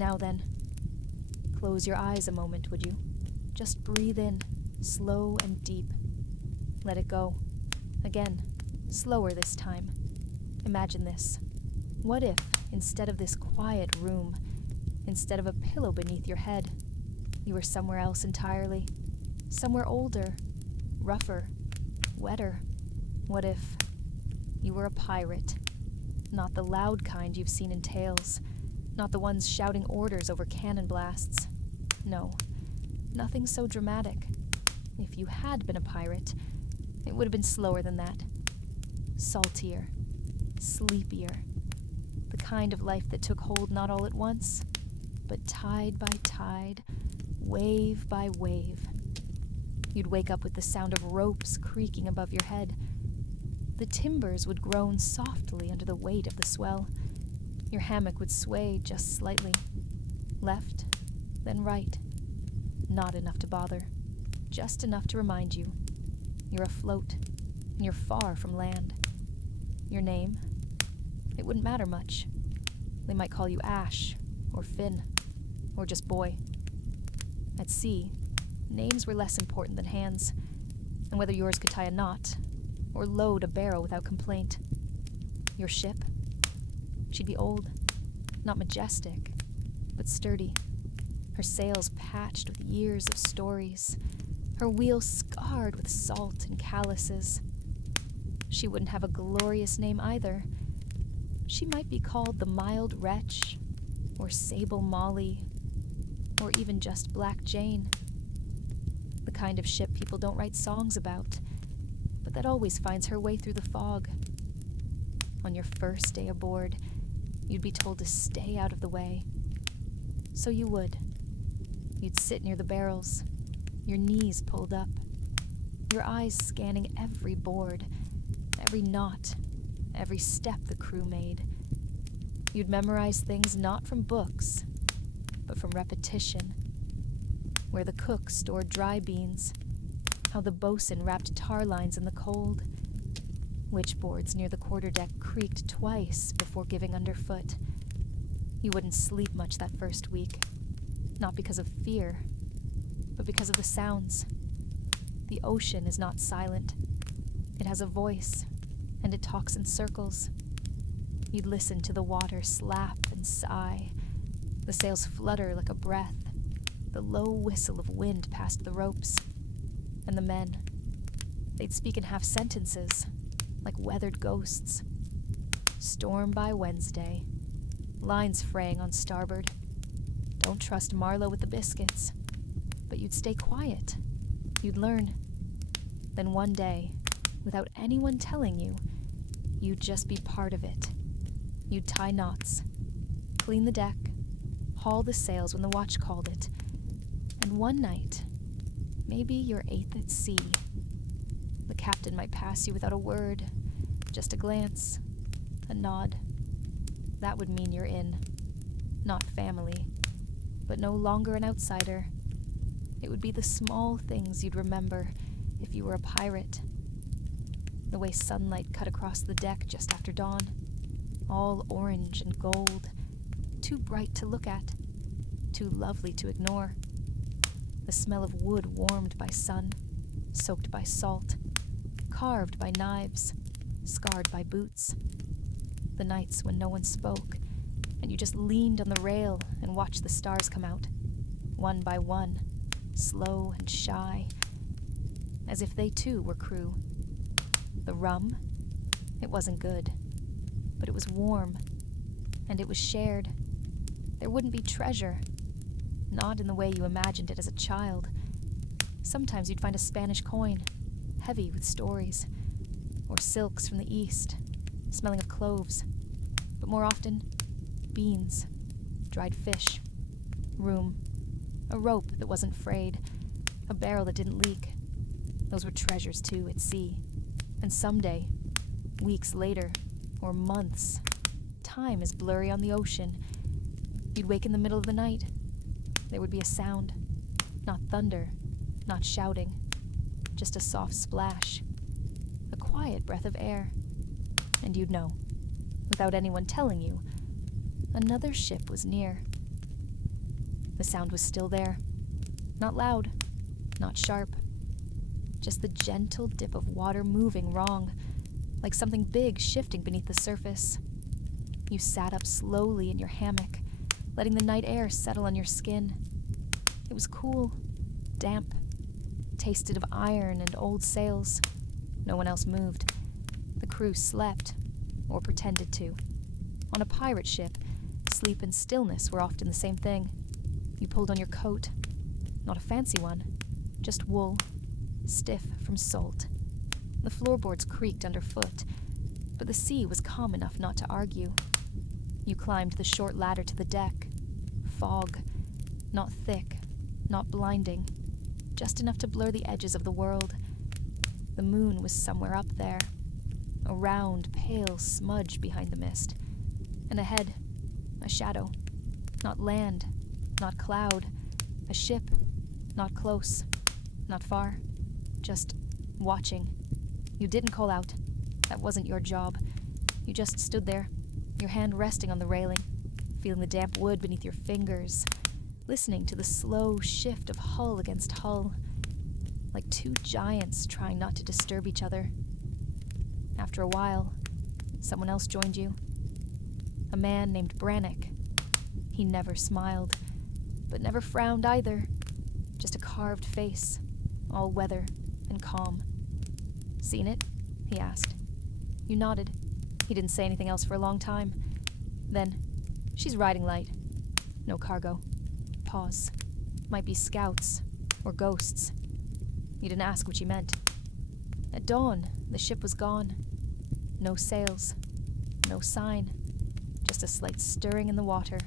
Now then, close your eyes a moment, would you? Just breathe in, slow and deep. Let it go. Again, slower this time. Imagine this. What if, instead of this quiet room, instead of a pillow beneath your head, you were somewhere else entirely? Somewhere older, rougher, wetter. What if you were a pirate? Not the loud kind you've seen in tales. Not the ones shouting orders over cannon blasts. No, nothing so dramatic. If you had been a pirate, it would have been slower than that. Saltier, sleepier. The kind of life that took hold not all at once, but tide by tide, wave by wave. You'd wake up with the sound of ropes creaking above your head. The timbers would groan softly under the weight of the swell. Your hammock would sway just slightly. Left, then right. Not enough to bother. Just enough to remind you. You're afloat, and you're far from land. Your name? It wouldn't matter much. They might call you Ash, or Finn, or just Boy. At sea, names were less important than hands, and whether yours could tie a knot, or load a barrel without complaint. Your ship? She'd be old, not majestic, but sturdy. Her sails patched with years of stories, her wheels scarred with salt and calluses. She wouldn't have a glorious name either. She might be called the Mild Wretch, or Sable Molly, or even just Black Jane. The kind of ship people don't write songs about, but that always finds her way through the fog. On your first day aboard, you'd be told to stay out of the way. So you would. You'd sit near the barrels, your knees pulled up, your eyes scanning every board, every knot, every step the crew made. You'd memorize things not from books, but from repetition. Where the cook stored dry beans, how the bosun wrapped tar lines in the cold, which boards near the quarterdeck creaked twice before giving underfoot. You wouldn't sleep much that first week, not because of fear, but because of the sounds. The ocean is not silent. It has a voice, and it talks in circles. You'd listen to the water slap and sigh, the sails flutter like a breath, the low whistle of wind past the ropes. And the men, they'd speak in half sentences, like weathered ghosts. Storm by Wednesday, lines fraying on starboard. Don't trust Marlowe with the biscuits. But you'd stay quiet. You'd learn. Then one day, without anyone telling you, you'd just be part of it. You'd tie knots, clean the deck, haul the sails when the watch called it. And one night, maybe you're 8th at sea, the captain might pass you without a word, just a glance, a nod. That would mean you're in. Not family, but no longer an outsider. It would be the small things you'd remember if you were a pirate. The way sunlight cut across the deck just after dawn, all orange and gold, too bright to look at, too lovely to ignore. The smell of wood warmed by sun, soaked by salt, carved by knives, scarred by boots. The nights when no one spoke, and you just leaned on the rail and watched the stars come out, one by one, slow and shy, as if they too were crew. The rum, it wasn't good, but it was warm, and it was shared. There wouldn't be treasure, not in the way you imagined it as a child. Sometimes you'd find a Spanish coin, heavy with stories, or silks from the east, smelling of cloves, but more often, beans, dried fish, room, a rope that wasn't frayed, a barrel that didn't leak. Those were treasures too at sea. And someday, weeks later, or months, time is blurry on the ocean. You'd wake in the middle of the night. There would be a sound, not thunder, not shouting, just a soft splash, a quiet breath of air. And you'd know, without anyone telling you, another ship was near. The sound was still there. Not loud, not sharp. Just the gentle dip of water moving wrong, like something big shifting beneath the surface. You sat up slowly in your hammock, letting the night air settle on your skin. It was cool, damp, tasted of iron and old sails. No one else moved. The crew slept, or pretended to. On a pirate ship, sleep and stillness were often the same thing. You pulled on your coat, not a fancy one, just wool, stiff from salt. The floorboards creaked underfoot, but the sea was calm enough not to argue. You climbed the short ladder to the deck. Fog, not thick, not blinding, just enough to blur the edges of the world. The moon was somewhere up there, a round, pale smudge behind the mist. And ahead, a shadow. Not land, not cloud. A ship, not close, not far. Just watching. You didn't call out. That wasn't your job. You just stood there, your hand resting on the railing, feeling the damp wood beneath your fingers, listening to the slow shift of hull against hull, like two giants trying not to disturb each other. After a while, someone else joined you. A man named Brannick. He never smiled, but never frowned either. Just a carved face, all weather and calm. "Seen it?" he asked. You nodded. He didn't say anything else for a long time. Then, "She's riding light. No cargo." Pause. Might be scouts or ghosts. You didn't ask what she meant. At dawn, the ship was gone. No sails. No sign. Just a slight stirring in the water,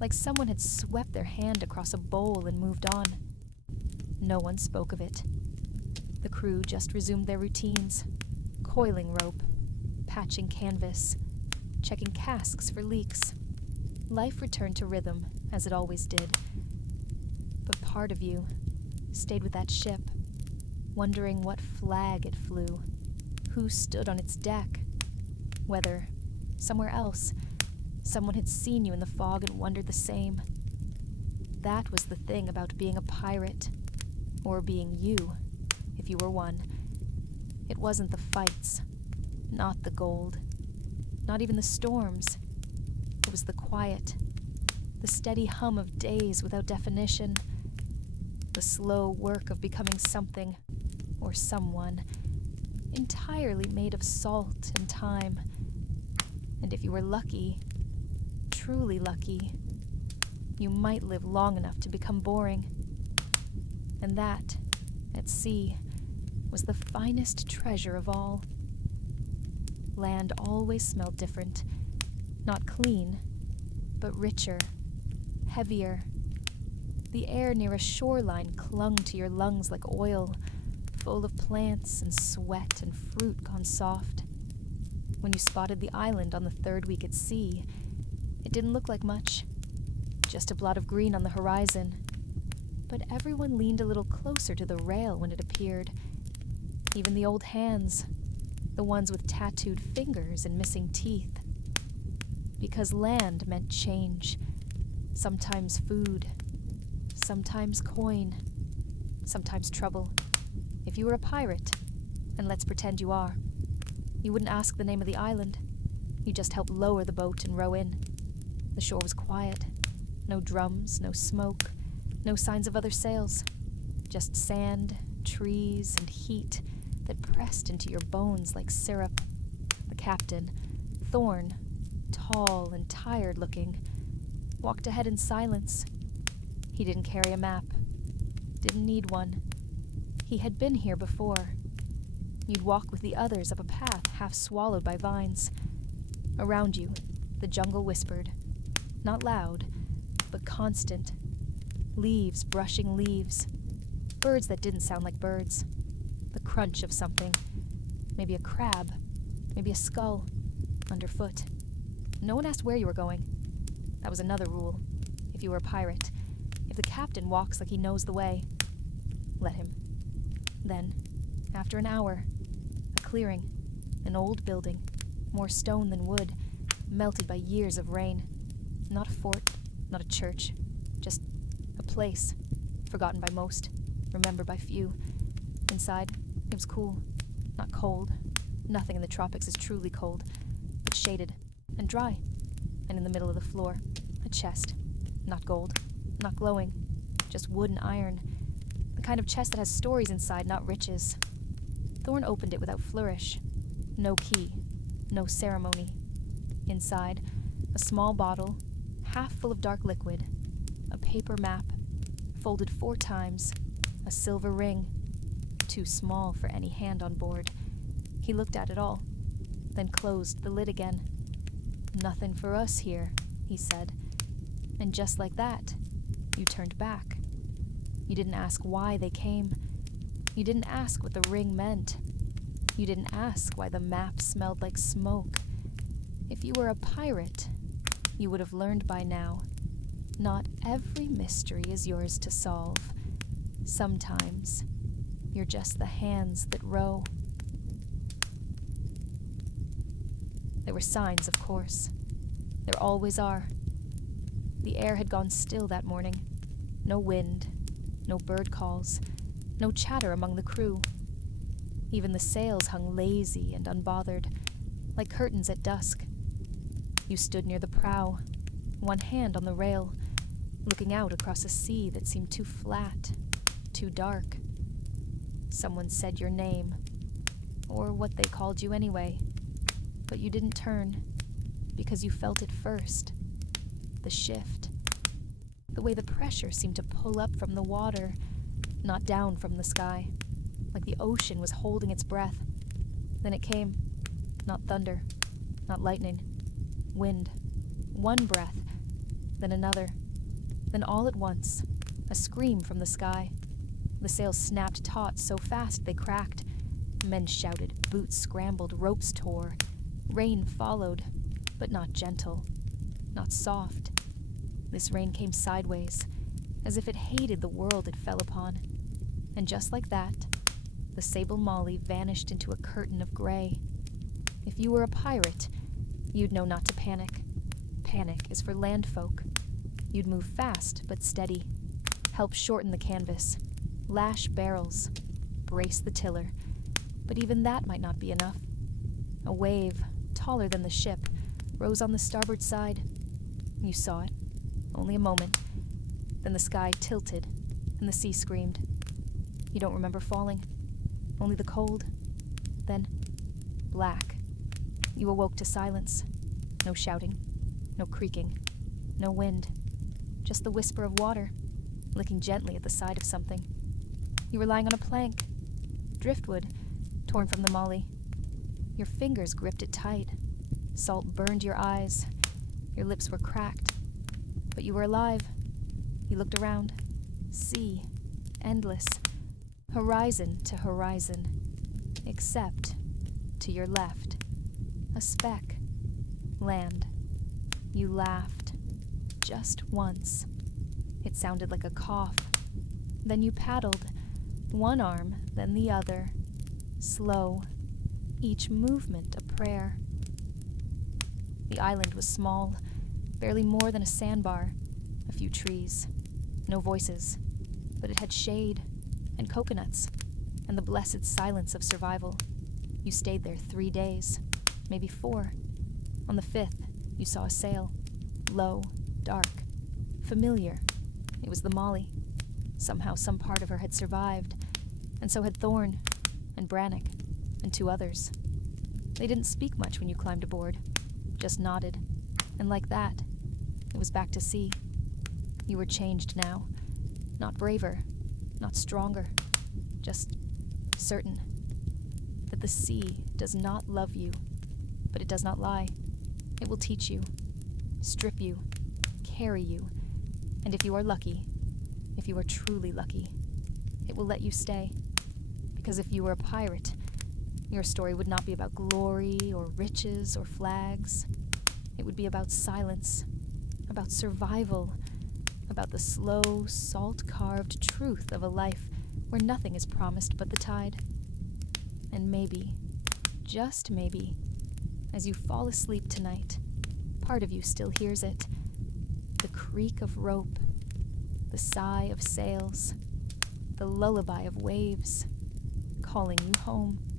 like someone had swept their hand across a bowl and moved on. No one spoke of it. The crew just resumed their routines. Coiling rope, patching canvas, checking casks for leaks. Life returned to rhythm, as it always did. But part of you stayed with that ship, wondering what flag it flew, who stood on its deck, whether, somewhere else, someone had seen you in the fog and wondered the same. That was the thing about being a pirate, or being you, if you were one. It wasn't the fights, not the gold, not even the storms. It was the quiet, the steady hum of days without definition, the slow work of becoming something, or someone, entirely made of salt and time. And if you were lucky, truly lucky, you might live long enough to become boring. And that, at sea, was the finest treasure of all. Land always smelled different. Not clean, but richer, heavier. The air near a shoreline clung to your lungs like oil, full of plants and sweat and fruit gone soft. When you spotted the island on the third week at sea, it didn't look like much, just a blot of green on the horizon. But everyone leaned a little closer to the rail when it appeared. Even the old hands, the ones with tattooed fingers and missing teeth. Because land meant change, sometimes food, sometimes coin, sometimes trouble. If you were a pirate, and let's pretend you are, you wouldn't ask the name of the island. You just helped lower the boat and row in. The shore was quiet. No drums, no smoke, no signs of other sails. Just sand, trees, and heat that pressed into your bones like syrup. The captain, Thorn, tall and tired-looking, walked ahead in silence. He didn't carry a map. Didn't need one. He had been here before. You'd walk with the others up a path half swallowed by vines. Around you, the jungle whispered. Not loud, but constant. Leaves brushing leaves. Birds that didn't sound like birds. The crunch of something. Maybe a crab. Maybe a skull. Underfoot. No one asked where you were going. That was another rule. If you were a pirate, if the captain walks like he knows the way, let him. Then, after an hour, a clearing, an old building, more stone than wood, melted by years of rain. Not a fort, not a church, just A place, forgotten by most, remembered by few. Inside, it was cool, not cold. Nothing in the tropics is truly cold, but shaded and dry. And in the middle of the floor, a chest. Not gold, not glowing, just wood and iron. The kind of chest that has stories inside, not riches. Thorn opened it without flourish. No key, no ceremony. Inside, a small bottle, half full of dark liquid, a paper map, folded 4 times, a silver ring, too small for any hand on board. He looked at it all, then closed the lid again. "Nothing for us here," he said. And just like that, you turned back. You didn't ask why they came. You didn't ask what the ring meant. You didn't ask why the map smelled like smoke. If you were a pirate, you would have learned by now. Not every mystery is yours to solve. Sometimes, you're just the hands that row. There were signs, of course. There always are. The air had gone still that morning. No wind, no bird calls, no chatter among the crew. Even the sails hung lazy and unbothered, like curtains at dusk. You stood near the prow, one hand on the rail, looking out across a sea that seemed too flat, too dark. Someone said your name, or what they called you anyway, but you didn't turn, because you felt it first. The shift. The way the pressure seemed to pull up from the water, not down from the sky, like the ocean was holding its breath. Then it came. Not thunder, not lightning. Wind. One breath, then another. Then all at once, a scream from the sky. The sails snapped taut so fast they cracked. Men shouted, boots scrambled, ropes tore. Rain followed, but not gentle, not soft. This rain came sideways, as if it hated the world it fell upon. And just like that, the sable Molly vanished into a curtain of gray. If you were a pirate, you'd know not to panic. Panic is for landfolk. You'd move fast but steady, help shorten the canvas, lash barrels, brace the tiller. But even that might not be enough. A wave, taller than the ship, rose on the starboard side. You saw it. Only a moment. Then the sky tilted, and the sea screamed. You don't remember falling. Only the cold. Then, black. You awoke to silence. No shouting. No creaking. No wind. Just the whisper of water, licking gently at the side of something. You were lying on a plank. Driftwood, torn from the Molly. Your fingers gripped it tight. Salt burned your eyes. Your lips were cracked. But you were alive. You looked around. Sea. Endless. Horizon to horizon. Except to your left. A speck. Land. You laughed. Just once. It sounded like a cough. Then you paddled. One arm, then the other. Slow. Each movement a prayer. The island was small, barely more than a sandbar. A few trees. No voices. But it had shade, and coconuts, and the blessed silence of survival. You stayed there 3 days, maybe 4. On the 5th, you saw a sail. Low, dark, familiar. It was the Molly. Somehow some part of her had survived, and so had Thorn, and Brannock, and 2 others. They didn't speak much when you climbed aboard, just nodded, and like that, it was back to sea. You were changed now, not braver, not stronger, just certain that the sea does not love you, but it does not lie. It will teach you, strip you, carry you, and if you are lucky, if you are truly lucky, it will let you stay. Because if you were a pirate, your story would not be about glory or riches or flags. It would be about silence, about survival, about the slow, salt-carved truth of a life where nothing is promised but the tide. And maybe, just maybe, as you fall asleep tonight, part of you still hears it, the creak of rope, the sigh of sails, the lullaby of waves, calling you home.